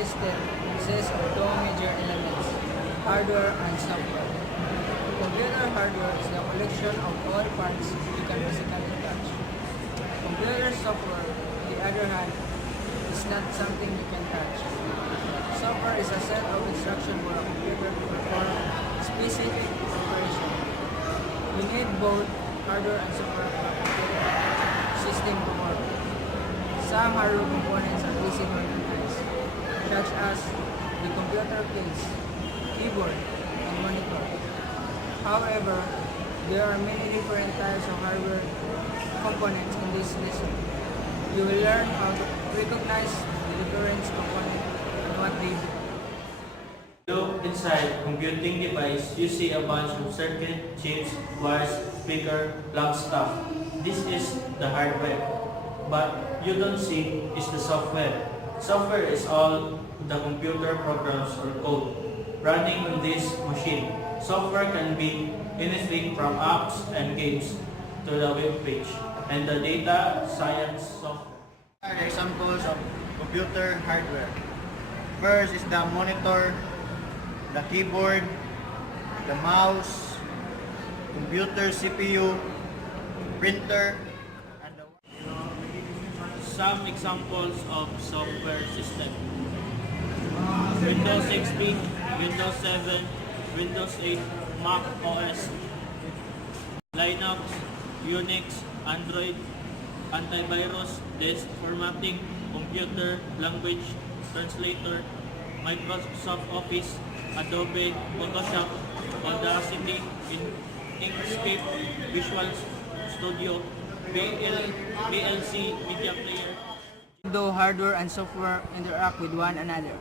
system consists of two major elements, hardware and software. Computer hardware is the collection of all parts you can physically touch. Computer software, on the other hand, is not something you can touch. Software is a set of instructions for a computer to perform specific operation. You need both hardware and software for a computer system to work. Some hardware components are easy to recognize, such as the computer case, keyboard, and monitor. However, there are many different types of hardware components in this lesson. You will learn how to recognize the different components and what they do. Look inside computing device, you see a bunch of circuit, chips, wires, speaker, plug stuff. This is the hardware. But you don't see is the software. Software is all the computer programs or code running on this machine. Software can be anything from apps and games to the web page and the data science software. Are the examples of computer hardware. First is the monitor, the keyboard, the mouse, computer CPU, printer, and the Some examples of software system: Windows XP, Windows 7, Windows 8, Mac OS, Linux, Unix, Android, antivirus, disk formatting, computer, language, translator, Microsoft Office, Adobe, Photoshop, Audacity, Inkscape, Visual Studio, VLC, Media Player. Though hardware and software interact with one another.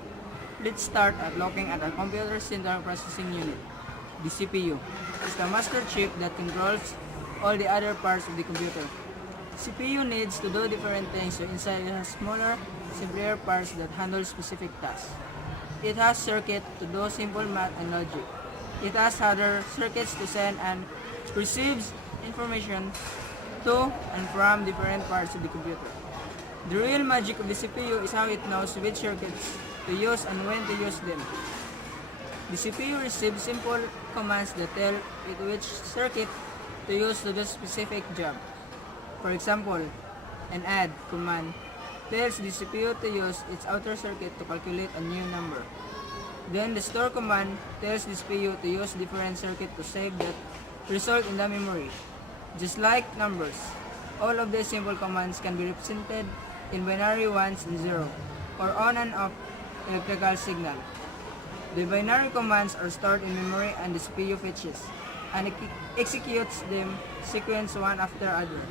Let's start at looking at a computer central processing unit. The CPU is the master chip that controls all the other parts of the computer. CPU needs to do different things, so inside it has smaller, simpler parts that handle specific tasks. It has circuit to do simple math and logic. It has other circuits to send and receives information to and from different parts of the computer. The real magic of the CPU is how it knows which circuits to use and when to use them. The CPU receives simple commands that tell it which circuit to use to do specific job. For example, an add command tells the CPU to use its outer circuit to calculate a new number. Then the store command tells the CPU to use different circuit to save that result in the memory. Just like numbers, all of these simple commands can be represented in binary ones and zero, or on and off electrical signal. The binary commands are stored in memory and the CPU fetches and executes them sequence one after other.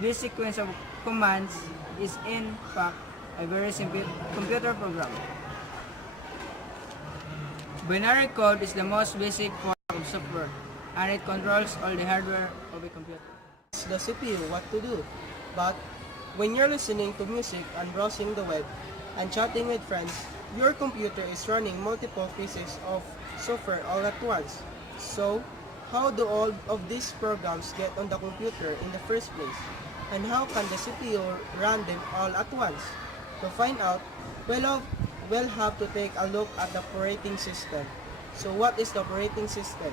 This sequence of commands is in fact a very simple computer program. Binary code is the most basic form of software, and it controls all the hardware of a computer. Ask the CPU what to do. But when you're listening to music and browsing the web and chatting with friends, your computer is running multiple pieces of software all at once. So, how do all of these programs get on the computer in the first place? And how can the CPU run them all at once? To find out, we'll have to take a look at the operating system. So what is the operating system?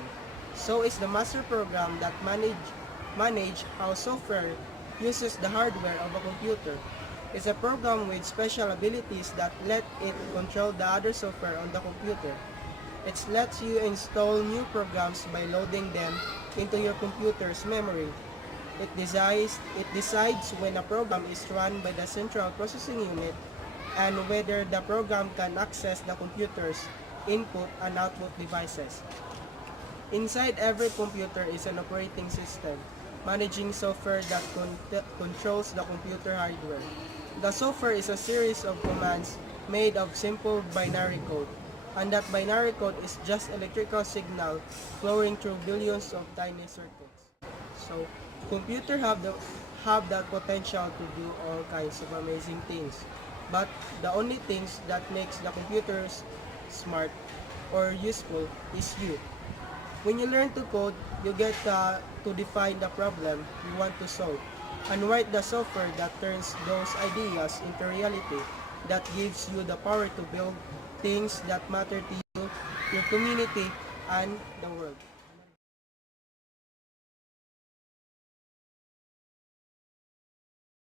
So it's the master program that manage how software uses the hardware of a computer. It's a program with special abilities that let it control the other software on the computer. It lets you install new programs by loading them into your computer's memory. It decides when a program is run by the central processing unit and whether the program can access the computer's input and output devices. Inside every computer is an operating system, managing software that controls the computer hardware. The software is a series of commands made of simple binary code, and that binary code is just electrical signal flowing through billions of tiny circuits. So, computers have the potential to do all kinds of amazing things, but the only things that makes the computers smart or useful is you. When you learn to code, you get to define the problem you want to solve and write the software that turns those ideas into reality. that gives you the power to build things that matter to you, your community, and the world.